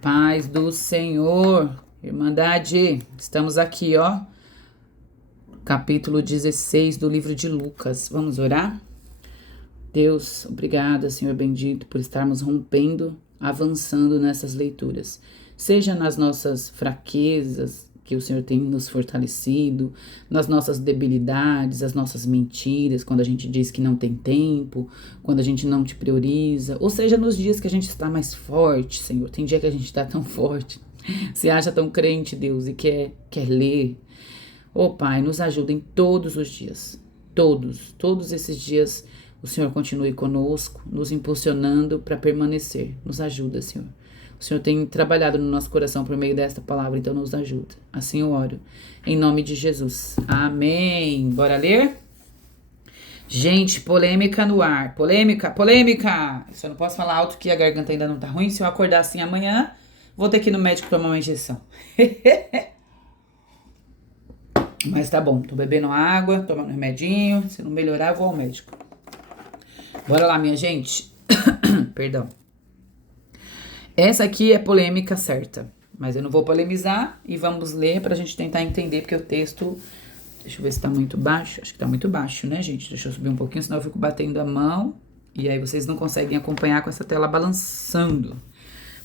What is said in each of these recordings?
Paz do Senhor, Irmandade, estamos aqui, ó, capítulo 16 do livro de Lucas. Vamos orar? Deus, obrigada, Senhor bendito, por estarmos rompendo, avançando nessas leituras. Seja nas nossas fraquezas, que o Senhor tem nos fortalecido, nas nossas debilidades, as nossas mentiras, quando a gente diz que não tem tempo, quando a gente não te prioriza, ou seja, nos dias que a gente está mais forte, Senhor. Tem dia que a gente está tão forte, se acha tão crente, Deus, e quer ler. Ô Pai, nos ajuda em todos os dias, todos esses dias. O Senhor continue conosco, nos impulsionando para permanecer. Nos ajuda, Senhor. O Senhor tem trabalhado no nosso coração por meio desta palavra, então nos ajuda. Assim eu oro. Em nome de Jesus. Amém. Bora ler? Gente, polêmica no ar. Polêmica. Só não posso falar alto que a garganta ainda não tá ruim. Se eu acordar assim amanhã, vou ter que ir no médico tomar uma injeção. Mas tá bom. Tô bebendo água, tomando remedinho. Se não melhorar, eu vou ao médico. Bora lá, minha gente. Perdão. Essa aqui é polêmica certa, mas eu não vou polemizar e vamos ler pra gente tentar entender, porque o texto... Deixa eu ver se tá muito baixo. Acho que tá muito baixo, né, gente? Deixa eu subir um pouquinho, senão eu fico batendo a mão e aí vocês não conseguem acompanhar com essa tela balançando.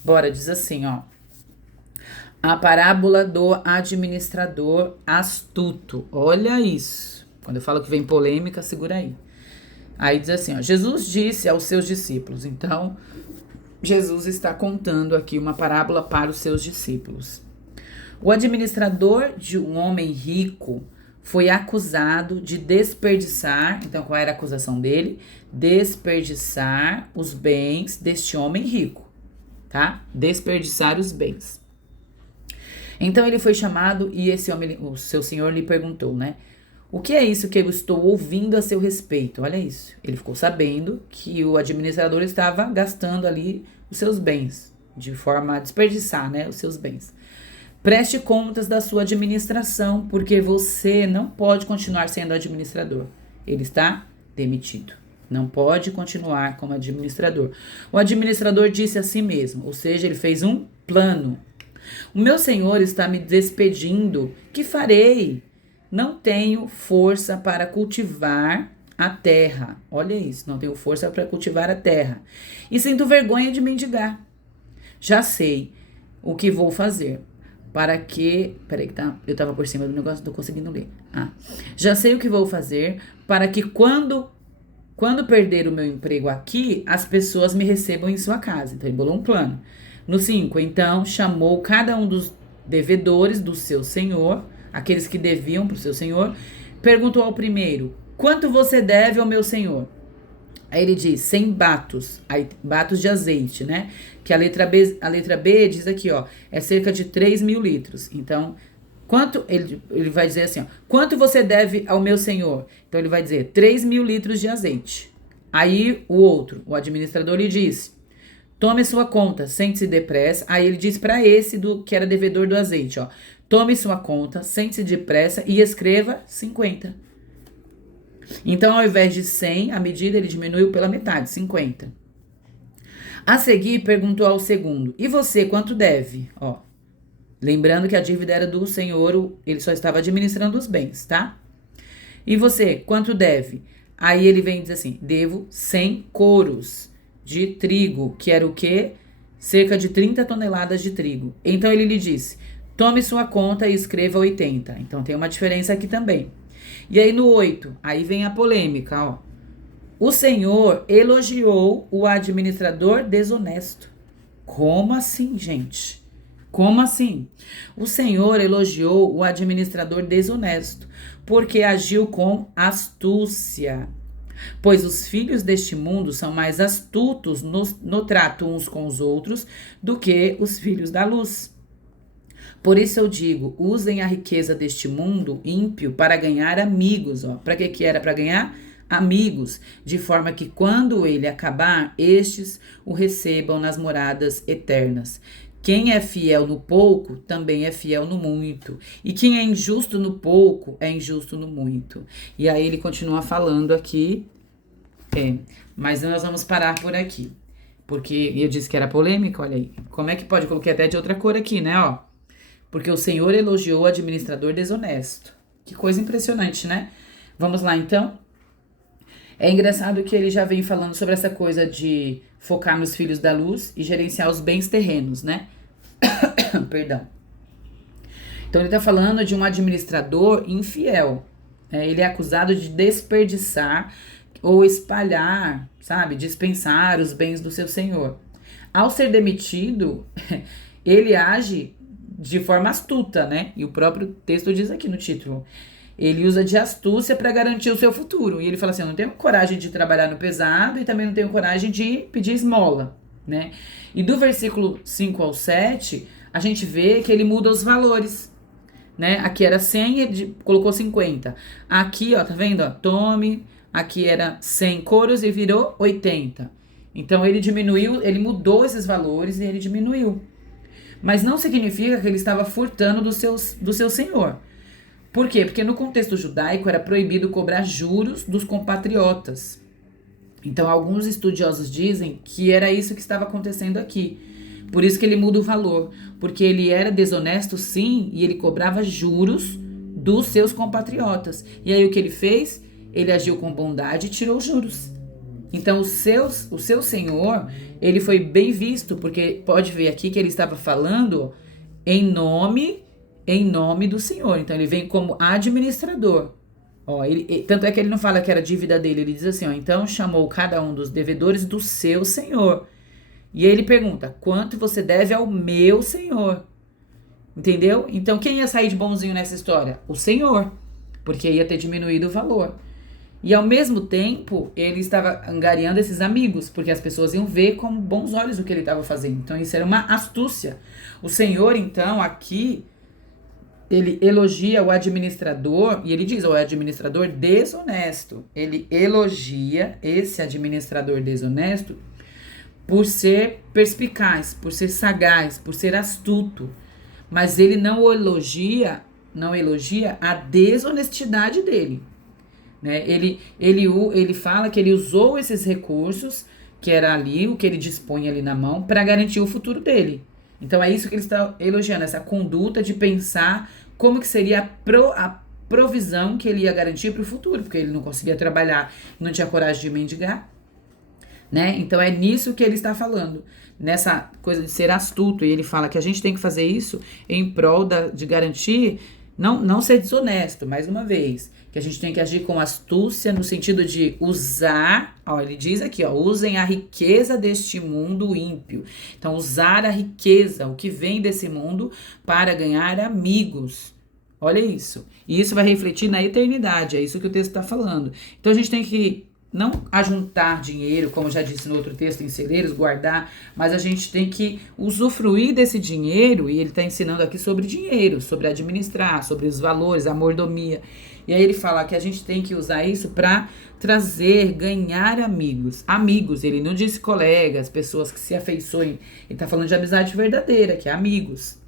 Bora, diz assim, ó. A parábola do administrador astuto. Olha isso. Quando eu falo que vem polêmica, segura aí. Aí diz assim, ó, Jesus disse aos seus discípulos. Então, Jesus está contando aqui uma parábola para os seus discípulos. O administrador de um homem rico foi acusado de desperdiçar. Então, qual era a acusação dele? Desperdiçar os bens deste homem rico, tá? Desperdiçar os bens. Então, ele foi chamado e esse homem, o seu senhor lhe perguntou, né? O que é isso que eu estou ouvindo a seu respeito? Olha isso. Ele ficou sabendo que o administrador estava gastando ali os seus bens, de forma a desperdiçar, né, os seus bens. Preste contas da sua administração, porque você não pode continuar sendo administrador. Ele está demitido. Não pode continuar como administrador. O administrador disse a si mesmo, ou seja, ele fez um plano. O meu senhor está me despedindo. Que farei? Não tenho força para cultivar a terra. Olha isso, não tenho força para cultivar a terra. E sinto vergonha de mendigar. Já sei o que vou fazer. Para que... Peraí que tá, eu tava por cima do negócio, não tô conseguindo ler. Já sei o que vou fazer para que quando perder o meu emprego aqui, as pessoas me recebam em sua casa. Então ele bolou um plano. No 5, então chamou cada um dos devedores do seu senhor, aqueles que deviam para o seu senhor, perguntou ao primeiro, quanto você deve ao meu senhor? Aí ele diz, 100 batos, aí, batos de azeite, né? Que a letra B diz aqui, ó, é cerca de 3.000 litros. Então, quanto, ele vai dizer assim, ó, quanto você deve ao meu senhor? Então ele vai dizer, 3.000 litros de azeite. Aí o outro, o administrador, lhe disse, tome sua conta, sente-se depressa. Aí ele diz para esse que era devedor do azeite, ó, tome sua conta, sente-se depressa e escreva 50. Então, ao invés de 100, a medida ele diminuiu pela metade, 50. A seguir, perguntou ao segundo, e você, quanto deve? Ó, lembrando que a dívida era do senhor, ele só estava administrando os bens, tá? E você, quanto deve? Aí ele vem e diz assim, devo 100 coros de trigo, que era o quê? Cerca de 30 toneladas de trigo. Então ele lhe disse, tome sua conta e escreva 80. Então tem uma diferença aqui também. E aí no 8, aí vem a polêmica, ó. O Senhor elogiou o administrador desonesto. Como assim, gente? Como assim? O Senhor elogiou o administrador desonesto, porque agiu com astúcia. Pois os filhos deste mundo são mais astutos no trato uns com os outros do que os filhos da luz. Por isso eu digo, usem a riqueza deste mundo ímpio para ganhar amigos. Para que era para ganhar? Amigos, de forma que quando ele acabar, estes o recebam nas moradas eternas. Quem é fiel no pouco, também é fiel no muito. E quem é injusto no pouco, é injusto no muito. E aí ele continua falando aqui, mas nós vamos parar por aqui. Porque eu disse que era polêmica, olha aí. Como é que pode? Coloquei até de outra cor aqui, né, ó. Porque o Senhor elogiou o administrador desonesto. Que coisa impressionante, né? Vamos lá, então. É engraçado que ele já vem falando sobre essa coisa de focar nos filhos da luz e gerenciar os bens terrenos, né? Perdão. Então ele tá falando de um administrador infiel. Ele é acusado de desperdiçar ou espalhar, sabe? Dispensar os bens do seu senhor. Ao ser demitido, ele age de forma astuta, né? E o próprio texto diz aqui no título. Ele usa de astúcia para garantir o seu futuro. E ele fala assim, eu não tenho coragem de trabalhar no pesado e também não tenho coragem de pedir esmola, né? E do versículo 5 ao 7, a gente vê que ele muda os valores, né? Aqui era 100 e ele colocou 50. Aqui, ó, tá vendo? Ó, tome. Aqui era 100 coros e virou 80. Então ele diminuiu, ele mudou esses valores e ele diminuiu. Mas não significa que ele estava furtando do seu senhor. Por quê? Porque no contexto judaico era proibido cobrar juros dos compatriotas. Então alguns estudiosos dizem que era isso que estava acontecendo aqui. Por isso que ele muda o valor. Porque ele era desonesto sim e ele cobrava juros dos seus compatriotas. E aí o que ele fez? Ele agiu com bondade e tirou juros. Então o seu senhor, ele foi bem visto, porque pode ver aqui que ele estava falando em nome do senhor. Então ele vem como administrador. Ó, tanto é que ele não fala que era dívida dele, ele diz assim, ó, então chamou cada um dos devedores do seu senhor. E aí ele pergunta, quanto você deve ao meu senhor? Entendeu? Então quem ia sair de bonzinho nessa história? O senhor, porque ia ter diminuído o valor. E ao mesmo tempo, ele estava angariando esses amigos, porque as pessoas iam ver com bons olhos o que ele estava fazendo. Então isso era uma astúcia. O Senhor, então, aqui, ele elogia o administrador, e ele diz, o administrador desonesto. Ele elogia esse administrador desonesto por ser perspicaz, por ser sagaz, por ser astuto. Mas ele não elogia a desonestidade dele. Né? Ele fala que ele usou esses recursos, que era ali, o que ele dispõe ali na mão, para garantir o futuro dele. Então é isso que ele está elogiando, essa conduta de pensar como que seria a provisão que ele ia garantir para o futuro, porque ele não conseguia trabalhar, não tinha coragem de mendigar. Né? Então é nisso que ele está falando, nessa coisa de ser astuto. E ele fala que a gente tem que fazer isso em prol de garantir, não ser desonesto, mais uma vez, que a gente tem que agir com astúcia no sentido de usar, ó, ele diz aqui, ó, usem a riqueza deste mundo ímpio. Então, usar a riqueza, o que vem desse mundo, para ganhar amigos. Olha isso. E isso vai refletir na eternidade, é isso que o texto está falando. Então, a gente tem que não ajuntar dinheiro, como já disse no outro texto, em celeiros, guardar, mas a gente tem que usufruir desse dinheiro, e ele está ensinando aqui sobre dinheiro, sobre administrar, sobre os valores, a mordomia. E aí ele fala que a gente tem que usar isso para ganhar amigos. Amigos, ele não disse colegas, pessoas que se afeiçoem. Ele tá falando de amizade verdadeira, que é amigos.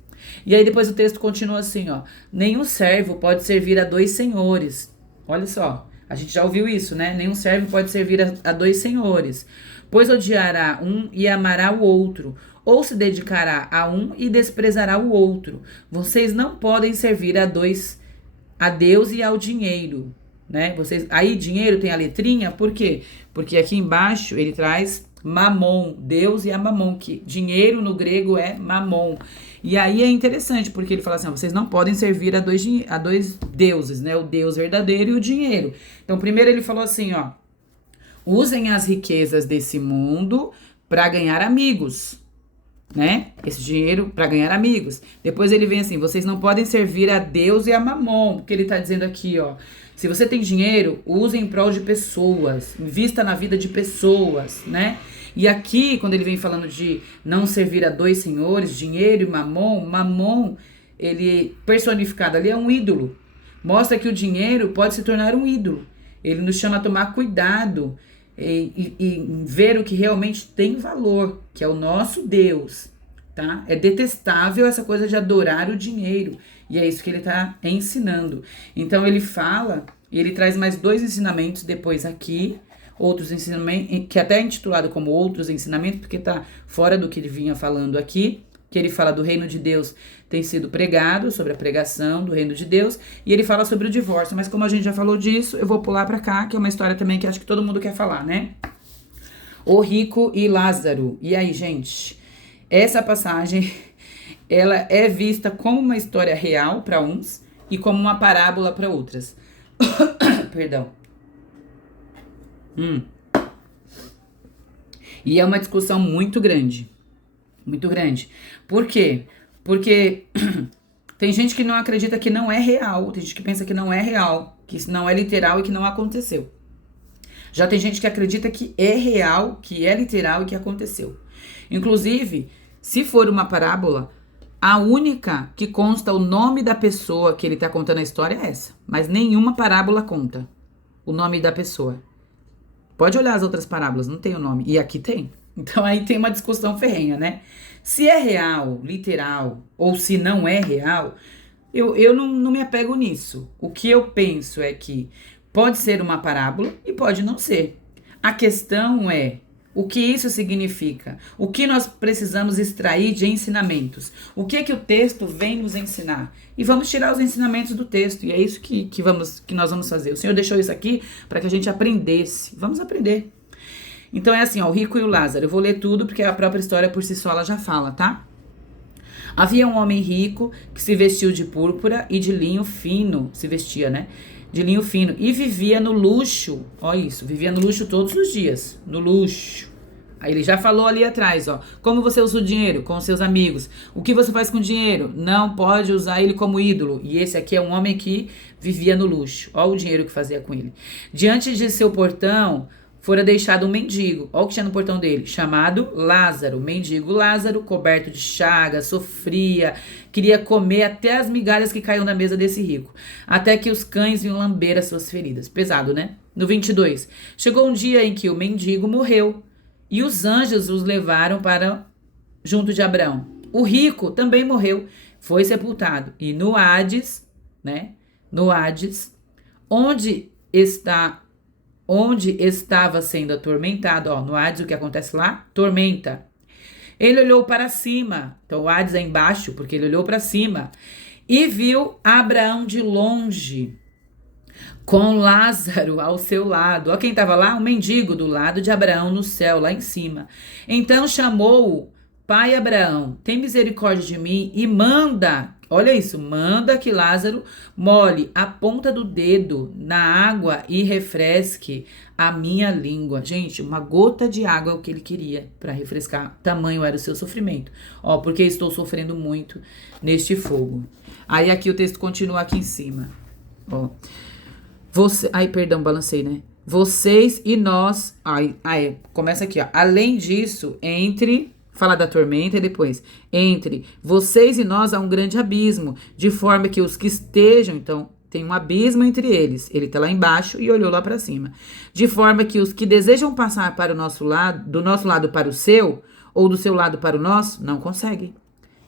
E aí depois o texto continua assim, ó. Nenhum servo pode servir a 2 senhores. Olha só, a gente já ouviu isso, né? Nenhum servo pode servir a 2 senhores. Pois odiará um e amará o outro, ou se dedicará a um e desprezará o outro. Vocês não podem servir a Deus e ao dinheiro, né? Aí dinheiro tem a letrinha, por quê? Porque aqui embaixo ele traz mamon, Deus e a mamon, que dinheiro no grego é mamon. E aí é interessante, porque ele fala assim, ó, vocês não podem servir a dois deuses, né? O Deus verdadeiro e o dinheiro. Então, primeiro ele falou assim, ó, usem as riquezas desse mundo para ganhar amigos, né? Esse dinheiro para ganhar amigos. Depois ele vem assim, vocês não podem servir a Deus e a mamon, porque ele tá dizendo aqui, ó, se você tem dinheiro, use em prol de pessoas, invista na vida de pessoas, né? E aqui, quando ele vem falando de não servir a 2 senhores, dinheiro e mamon, ele personificado ali é um ídolo. Mostra que o dinheiro pode se tornar um ídolo. Ele nos chama a tomar cuidado e ver o que realmente tem valor, que é o nosso Deus, tá? É detestável essa coisa de adorar o dinheiro, e é isso que ele está ensinando. Então ele fala, e ele traz mais 2 ensinamentos depois aqui. outros ensinamentos, que até é intitulado como outros ensinamentos, porque tá fora do que ele vinha falando aqui, que ele fala do reino de Deus tem sido pregado, sobre a pregação do reino de Deus, e ele fala sobre o divórcio, mas como a gente já falou disso, eu vou pular pra cá, que é uma história também que acho que todo mundo quer falar, né? O rico e Lázaro. E aí, gente, essa passagem, ela é vista como uma história real para uns e como uma parábola para outras. Perdão. E é uma discussão muito grande. Muito grande. Por quê? Porque tem gente que não acredita que não é real. Tem gente que pensa que não é real. Que isso não é literal e que não aconteceu. Já tem gente que acredita que é real, que é literal e que aconteceu. Inclusive, se for uma parábola, a única que consta o nome da pessoa que ele está contando a história é essa. Mas nenhuma parábola conta o nome da pessoa. Pode olhar as outras parábolas, não tem o nome. E aqui tem. Então aí tem uma discussão ferrenha, né? Se é real, literal, ou se não é real, eu não me apego nisso. O que eu penso é que pode ser uma parábola e pode não ser. A questão é o que isso significa, o que nós precisamos extrair de ensinamentos, o que o texto vem nos ensinar. E vamos tirar os ensinamentos do texto, e é isso que nós vamos fazer. O Senhor deixou isso aqui para que a gente aprendesse. Vamos aprender. Então é assim, ó, o rico e o Lázaro. Eu vou ler tudo porque a própria história por si só ela já fala, tá? Havia um homem rico que se vestiu de púrpura e de linho fino, se vestia, né? De linho fino, e vivia no luxo, ó isso, vivia no luxo todos os dias, no luxo. Aí ele já falou ali atrás, ó, como você usa o dinheiro? Com os seus amigos. O que você faz com o dinheiro? Não pode usar ele como ídolo. E esse aqui é um homem que vivia no luxo, ó o dinheiro que fazia com ele. Diante de seu portão fora deixado um mendigo, ó o que tinha no portão dele, chamado Lázaro. O mendigo Lázaro, coberto de chagas, sofria, queria comer até as migalhas que caíam da mesa desse rico, até que os cães vinham lamber as suas feridas. Pesado, né? No 22, chegou um dia em que o mendigo morreu, e os anjos os levaram para junto de Abraão. O rico também morreu, foi sepultado, e no Hades, né? No Hades, onde estava sendo atormentado, ó, no Hades o que acontece lá? Tormenta. Ele olhou para cima, então o Hades é embaixo, porque ele olhou para cima, e viu Abraão de longe, com Lázaro ao seu lado. Ó quem estava lá? Um mendigo do lado de Abraão no céu, lá em cima. Então chamou-o, pai Abraão, tem misericórdia de mim e manda, olha isso, manda que Lázaro molhe a ponta do dedo na água e refresque a minha língua. Gente, uma gota de água é o que ele queria para refrescar. Tamanho era o seu sofrimento. Ó, porque estou sofrendo muito neste fogo. Aí aqui o texto continua aqui em cima. Ó. Perdão, balancei, né? Vocês e nós. Começa aqui, ó. Além disso, fala da tormenta e depois. Entre vocês e nós há um grande abismo, de forma que os que estejam, então, tem um abismo entre eles. Ele tá lá embaixo e olhou lá para cima. De forma que os que desejam passar para o nosso lado, do nosso lado para o seu, ou do seu lado para o nosso, não conseguem.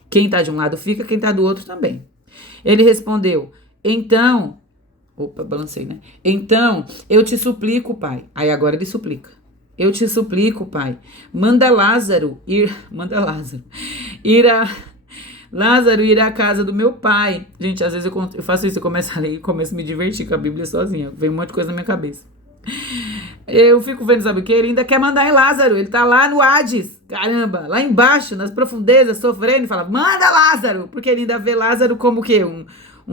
Quem tá de um lado fica, quem tá do outro também. Ele respondeu, balancei, né? Então, eu te suplico, pai. Aí agora ele suplica. Eu te suplico, pai. Manda Lázaro ir à casa do meu pai. Gente, às vezes eu faço isso, eu começo a ler e começo a me divertir com a Bíblia sozinha. Vem um monte de coisa na minha cabeça. Eu fico vendo, sabe o que? Ele ainda quer mandar em Lázaro. Ele tá lá no Hades. Caramba, lá embaixo, nas profundezas, sofrendo. E fala, manda Lázaro. Porque ele ainda vê Lázaro como o quê? Um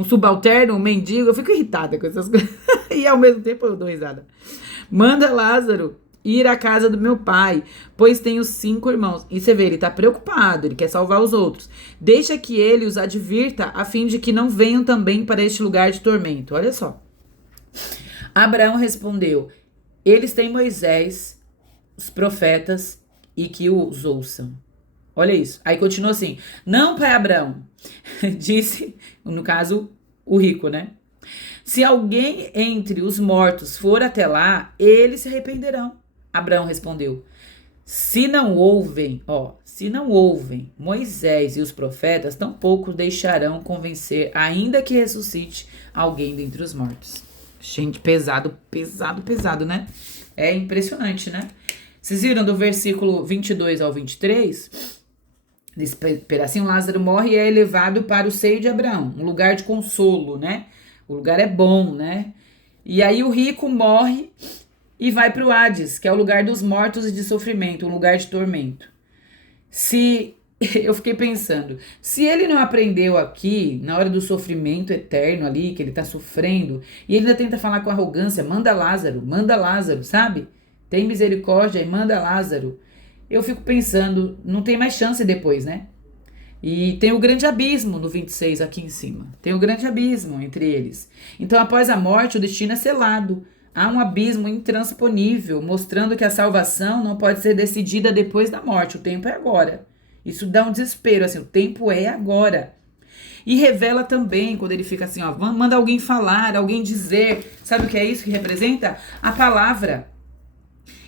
subalterno, um mendigo. Eu fico irritada com essas coisas. E ao mesmo tempo eu dou risada. Manda Lázaro ir à casa do meu pai, pois tenho 5 irmãos. E você vê, ele tá preocupado, ele quer salvar os outros. Deixa que ele os advirta, a fim de que não venham também para este lugar de tormento. Olha só. Abraão respondeu, eles têm Moisés, os profetas, e que os ouçam. Olha isso. Aí continua assim, não, pai Abraão, disse, no caso, o rico, né? Se alguém entre os mortos for até lá, eles se arrependerão. Abraão respondeu, se não ouvem Moisés e os profetas, tampouco deixarão convencer, ainda que ressuscite alguém dentre os mortos. Gente, pesado, né? É impressionante, né? Vocês viram do versículo 22 ao 23? Nesse pedacinho, Lázaro morre e é elevado para o seio de Abraão, um lugar de consolo, né? O lugar é bom, né? E aí o rico morre e vai para o Hades, que é o lugar dos mortos e de sofrimento, um lugar de tormento. Se eu fiquei pensando, se ele não aprendeu aqui, na hora do sofrimento eterno ali, que ele tá sofrendo, e ele ainda tenta falar com arrogância, manda Lázaro, sabe? Tem misericórdia e manda Lázaro. Eu fico pensando, não tem mais chance depois, né? E tem o grande abismo no 26 aqui em cima. Tem o grande abismo entre eles. Então, após a morte, o destino é selado. Há um abismo intransponível, mostrando que a salvação não pode ser decidida depois da morte. O tempo é agora. Isso dá um desespero, assim, o tempo é agora. E revela também, quando ele fica assim, ó, manda alguém falar, alguém dizer. Sabe o que é isso que representa? A palavra.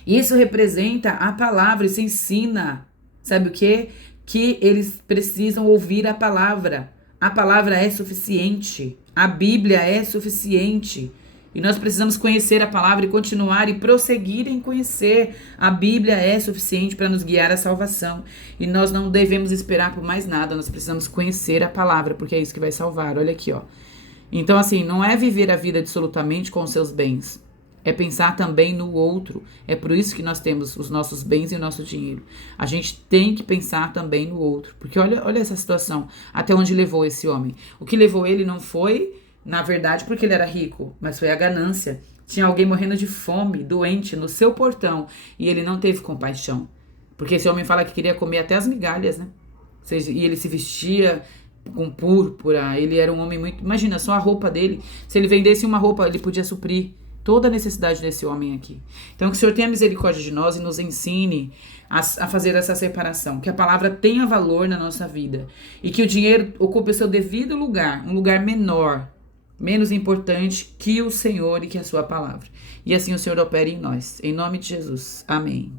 Isso representa a palavra, isso ensina. Sabe o quê? Que eles precisam ouvir a palavra. A palavra é suficiente. A Bíblia é suficiente. E nós precisamos conhecer a palavra e continuar e prosseguir em conhecer. A Bíblia é suficiente para nos guiar à salvação. E nós não devemos esperar por mais nada. Nós precisamos conhecer a palavra, porque é isso que vai salvar. Olha aqui, ó. Então, assim, não é viver a vida absolutamente com os seus bens. É pensar também no outro. É por isso que nós temos os nossos bens e o nosso dinheiro. A gente tem que pensar também no outro. Porque olha essa situação. Até onde levou esse homem. O que levou ele não foi, na verdade, porque ele era rico, mas foi a ganância. Tinha alguém morrendo de fome, doente, no seu portão. E ele não teve compaixão. Porque esse homem fala que queria comer até as migalhas, né? Ou seja, e ele se vestia com púrpura. Ele era um homem muito... Imagina, só a roupa dele. Se ele vendesse uma roupa, ele podia suprir toda a necessidade desse homem aqui. Então, que o Senhor tenha misericórdia de nós e nos ensine a fazer essa separação. Que a palavra tenha valor na nossa vida. E que o dinheiro ocupe o seu devido lugar. Um lugar menor, menos importante que o Senhor e que a sua palavra. E assim o Senhor opere em nós. Em nome de Jesus. Amém.